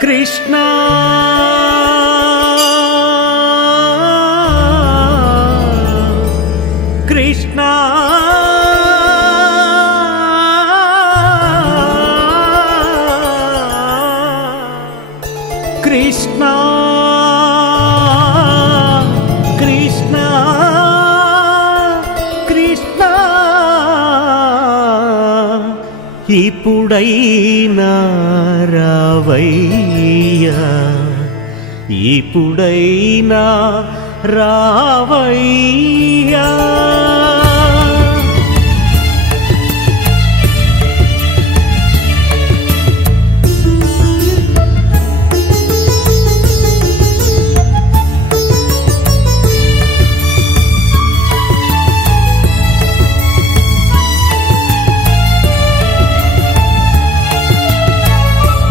కృష్ణ కృష్ణ కృష్ణ కృష్ణ కృష్ణ ఇప్పుడైనా రావయ్యా ఇప్పుడైనా రావయ్యా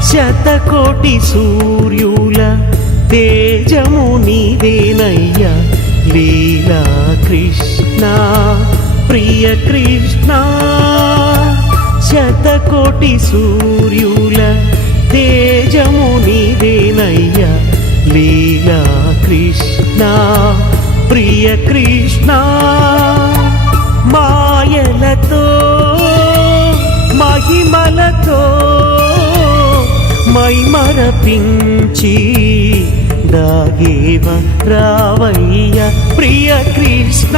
శతకోటి సూర్యుల తేజము నీవేనయ్యా లీలా కృష్ణ ప్రియ కృష్ణ శతకోటి సూర్యుల తేజము నీవేనయ్యా లీలా కృష్ణ ప్రియ కృష్ణ మాయలతో మహిమలతో మై మరపించి దాగేవ రావయ్య ప్రియ కృష్ణ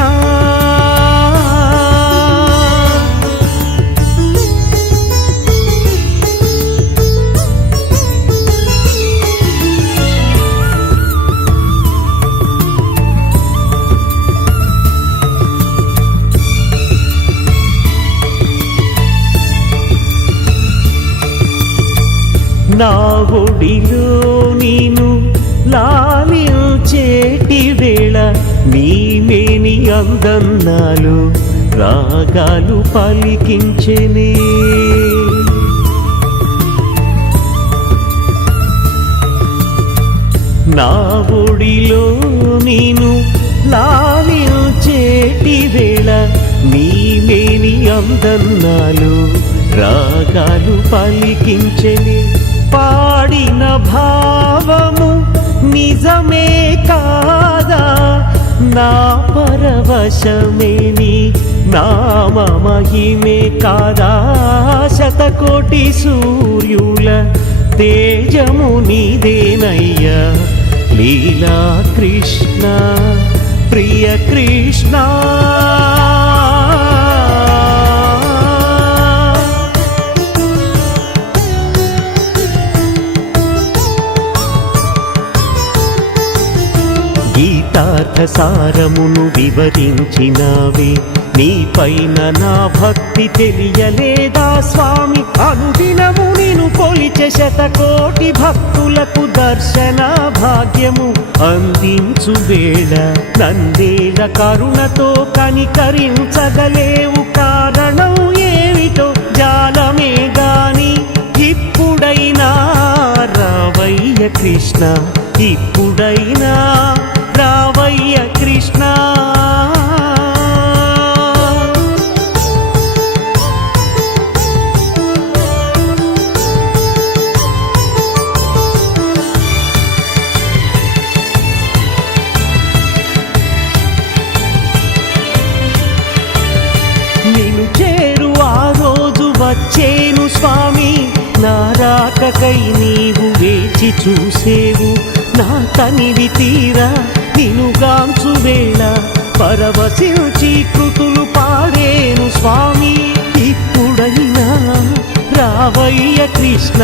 నా ఒడిలో నీను లాలించేటి వేళ నీమేని అందన్నాలు రాగాలు పలికించెనే నా ఒడిలో నీను లాలించేటి వేళ నీమేని అందన్నాలు రాగాలు పలికించెనే పాడిన భావము నిజమే కాదా నా పరవశమే నీ నామ మహిమే కాదా శతకోటి సూర్యుల తేజము నీదేనయ్యా లీలా కృష్ణ ప్రియ కృష్ణ గీతార్థ సారమును వివరించినావే నీ పైన నా భక్తి తెలియలేదా స్వామి అనుదినము నిను కొలిచే శతకోటి భక్తులకు దర్శన భాగ్యము అందించు వేళ నందేల కరుణతో కనికరించగలేవు కారణం ఏమిటో జాలమే గాని ఇప్పుడైనా రావయ్య కృష్ణ ఇప్పుడైనా రావయ్య కృష్ణ నిన్ను చేరు ఆ రోజు వచ్చేను స్వామి నా రాకకై నీవు వేచి చూసేవు నా తనివి తీరా నినుగాంచు వేళ పరవశించి కృతులు పాడేను స్వామి ఇప్పుడైనా రావయ్య కృష్ణ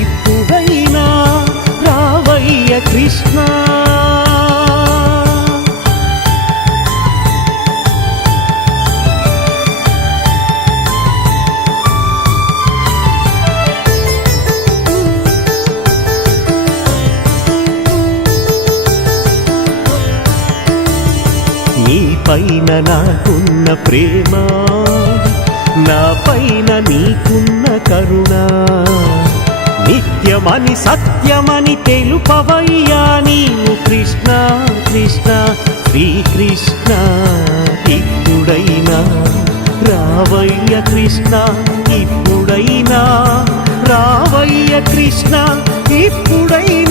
ఇప్పుడైనా రావయ్య కృష్ణ నీ పైన నాకున్న ప్రేమ నా పైన నీకున్న కరుణ నిత్యమని సత్యమని తెలుపవయ్యా నీవు కృష్ణ కృష్ణ శ్రీకృష్ణ ఇప్పుడైనా రావయ్య కృష్ణ ఇప్పుడైనా రావయ్య కృష్ణ ఇప్పుడైనా